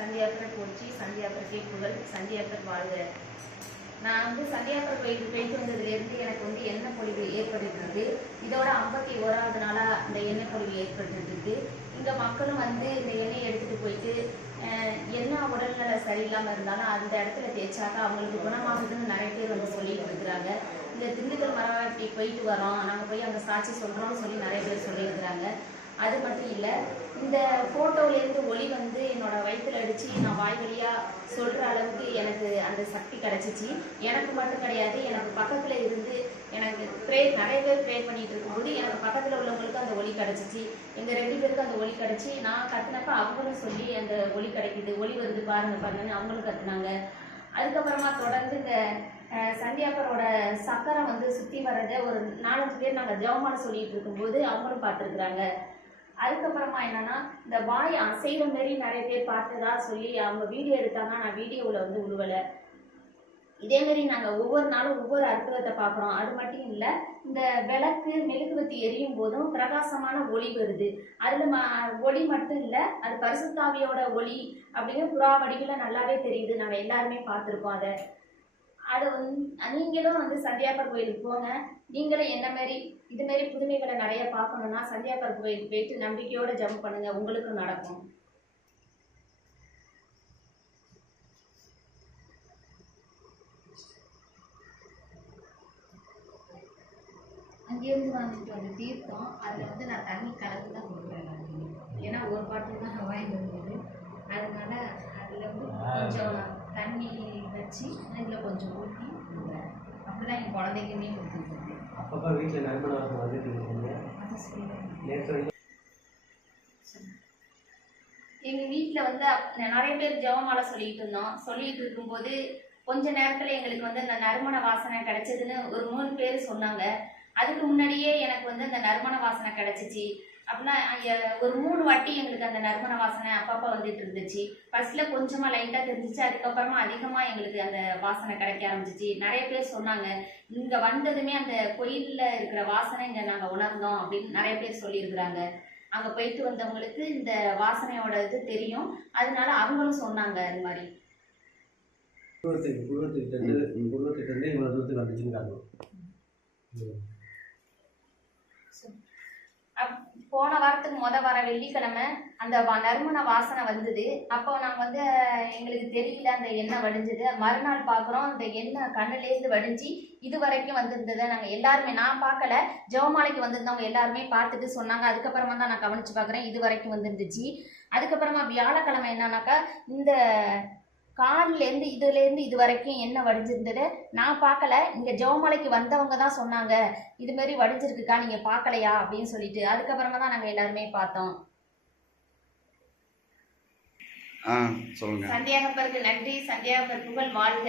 சந்தியாப்பர் போச்சு, சந்தியாப்பருக்கே புகழ், சந்தியாப்பர் வாழ்க. நான் சந்தியாப்பர் கோயிலுக்கு போயிட்டு வந்ததுலேருந்து எனக்கு எண்ணெய் பொழிவு ஏற்பட்டுருக்கு. இதோட 51வது நாளாக அந்த எண்ணெய் பொழிவு ஏற்பட்டுருக்கு. இங்கே மக்களும் இந்த எண்ணெயை எடுத்துகிட்டு போயிட்டு என்ன உடல்நல சரியில்லாமல் இருந்தாலும் அந்த இடத்துல தேய்ச்சாக்கா அவங்களுக்கு குணமாகுதுன்னு நிறைய பேர் சொல்லிட்டு இருக்கிறாங்க. இந்த திண்டுக்கல் மரவாட்டி போயிட்டு வரோம், நாங்கள் போய் அங்கே சாட்சி சொல்கிறோம்னு சொல்லி நிறைய பேர் சொல்லியிருக்கிறாங்க. அது மட்டும் இல்லை, இந்த ஃபோட்டோலேருந்து ஒளி என்னோட வயிற்றுல அடித்து நான் வாய் வழியாக சொல்கிற அளவுக்கு எனக்கு அந்த சக்தி கிடச்சிச்சு. எனக்கு மட்டும் கிடையாது, எனக்கு பக்கத்தில் இருந்து எனக்கு நிறைய பேர் ப்ரே பண்ணிகிட்டு இருக்கும்போது எனக்கு பக்கத்தில் உள்ளவங்களுக்கும் அந்த ஒளி கிடச்சிச்சு. எங்கள் 2 பேருக்கும் அந்த ஒளி கிடச்சி நான் கற்றுனப்ப அவங்களும் சொல்லி அந்த ஒளி கிடைக்குது, ஒளி வருது பாருங்கன்னு அவங்களும் கற்றுனாங்க. அதுக்கப்புறமா தொடர்ந்து இந்த சந்தியாப்பரோட சக்கரம் சுற்றி வர்றதை ஒரு 4-5 பேர் நாங்கள் ஜெபமாலை சொல்லிட்டு இருக்கும்போது அவங்களும் பார்த்துருக்குறாங்க. அதுக்கப்புறமா என்னன்னா, இந்த வாய் அசைவ மாரி நிறைய பேர் பார்த்ததா சொல்லி அவங்க வீடியோ எடுத்தாங்க. நான் வீடியோவில் உருவலை. இதே மாதிரி நாங்கள் ஒவ்வொரு நாளும் ஒவ்வொரு அற்புதத்தை பார்க்குறோம். அது மட்டும் இல்லை, இந்த விளக்கு மெழுகுவத்தி எரியும் போதும் பிரகாசமான ஒளி வருது. அதில் ஒளி மட்டும் இல்லை, அது பரிசுத்தாவியோட ஒளி அப்படின்னு புறா வடிவில் நல்லாவே தெரியுது. நாங்கள் எல்லாருமே பார்த்துருக்கோம். அது நீங்களும் சந்தியாப்பர் கோயிலுக்கு போங்க. நீங்களும் என்ன மாதிரி இதுமாரி புதுமைகளை நிறைய பார்க்கணுன்னா சந்தியாப்பர் கோயிலுக்கு போயிட்டு நம்பிக்கையோட ஜம்ப் பண்ணுங்க, உங்களுக்கும் நடக்கும். அங்கேருந்து வாங்கிட்டு தீர்த்தம் அதில் நான் தண்ணி கலந்து தான் கொடுக்குறேன். ஏன்னா ஒரு பாட்டில் தான் வாங்கி வந்தது. அதனால அதில் கொஞ்சம் தண்ணி வச்சு இதில் கொஞ்சம் ஊற்றி அப்படிதான் என் குழந்தைக்குமே கொடுத்துருக்கேன். அப்பப்போ வீட்டில் நண்பனாக எங்கள் வீட்டில் நிறைய பேர் ஜெபமாலை சொல்லிட்டு இருக்கும்போது கொஞ்ச நேரத்தில் எங்களுக்கு இந்த நறுமண வாசனை கிடைச்சதுன்னு ஒரு 3 பேர் சொன்னாங்க. அதுக்கு முன்னாடியே எனக்கு இந்த நறுமண வாசனை கிடைச்சிச்சு. அப்படின்னா ஒரு 3 வாட்டி எங்களுக்கு அந்த நறுமண வாசனை அப்பப்போ வந்துட்டு இருந்துச்சு. ஃபர்ஸ்ட்ல கொஞ்சமாக லைட்டாக தெரிஞ்சிச்சு, அதுக்கப்புறமா அதிகமாக எங்களுக்கு அந்த வாசனை கிடைக்க ஆரம்பிச்சிச்சு. நிறைய பேர் சொன்னாங்க, இங்கே வந்ததுமே அந்த கோயிலில் இருக்கிற வாசனை இங்கே நாங்கள் உணர்ந்தோம் அப்படின்னு நிறைய பேர் சொல்லியிருக்கிறாங்க. அங்கே போயிட்டு வந்தவங்களுக்கு இந்த வாசனையோட இது தெரியும். அதனால அவங்களும் சொன்னாங்க அது மாதிரி. போன வாரத்துக்கு வர வெள்ளிக்கிழமை அந்த நறுமண வாசனை வந்தது. அப்போ நாங்கள் எங்களுக்கு தெரியல அந்த எண்ணெய் வடிஞ்சது. மறுநாள் பார்க்குறோம் அந்த எண்ணெய் கண்ணுலேருந்து வடிஞ்சு இது வரைக்கும் வந்திருந்ததை நாங்கள் எல்லாருமே, நான் பார்க்கல, ஜெபமாலைக்கு வந்திருந்தவங்க எல்லாருமே பார்த்துட்டு சொன்னாங்க. அதுக்கப்புறமா தான் நான் கவனித்து பார்க்குறேன், இது வரைக்கும் வந்துருந்துச்சு. அதுக்கப்புறமா வியாழக்கிழமை என்னன்னாக்கா இந்த காலிலேருந்து இதுலேருந்து இது வரைக்கும் என்ன வடிஞ்சிருந்தது நான் பார்க்கல. இங்கே ஜெபமாலைக்கு வந்தவங்க தான் சொன்னாங்க, இதுமாரி வடிஞ்சிருக்குக்கா, நீங்கள் பார்க்கலையா அப்படின்னு சொல்லிட்டு. அதுக்கப்புறமா தான் நாங்கள் எல்லாருமே பார்த்தோம். சொல்லுங்க. சந்தியாப்பருக்கு நன்றி, சந்தியாப்பர் புகழ் வாழ்க.